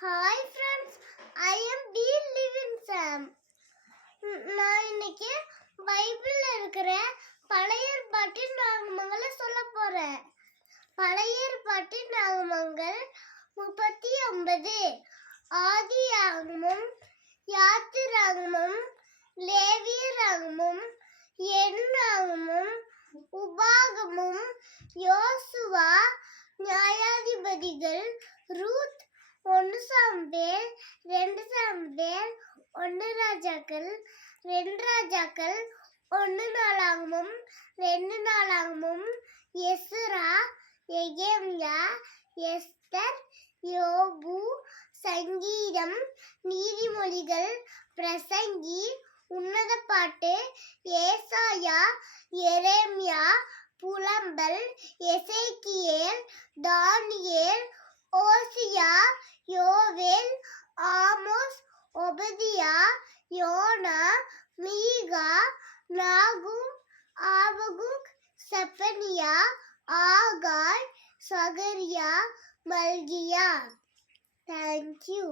Hi friends, I am believing Sam. நான் இன்னைக்கு பைபிள்ல இருக்கிற பழைய ஏற்பாட்டின் நாகமங்களை சொல்ல போறேன். பழைய ஏற்பாட்டின் நாகமங்கள் 39. ஆதியாகமம், யாத்திராகமம், லேவியராகமம், எண்ணாகமம், உபாகமம், யோசுவா, நியாயாதிபதிகள், ரூத், 1 சாமுவேல், 2 சாமுவேல், 1 ராஜாக்கள், 2 ராஜாக்கள், 1 நாளாகமம், 2 நாளாகமம், எஸ்ரா, எகேமியா, எஸ்தர், யோபு, சங்கீதம், நீதிமொழிகள், பிரசங்கி, உன்னத பாட்டு, ஏசாயா, எரேமியா, புலம்பல், எசேக்கியேல், தானியேல், ஓசியா, யோவேல், ஆமோஸ், ஒபதியா, யோனா, மீகா, நாகும், ஆபகுக், செப்பனியா, ஆகாய், சகரியா, மல்கியா. Thank you.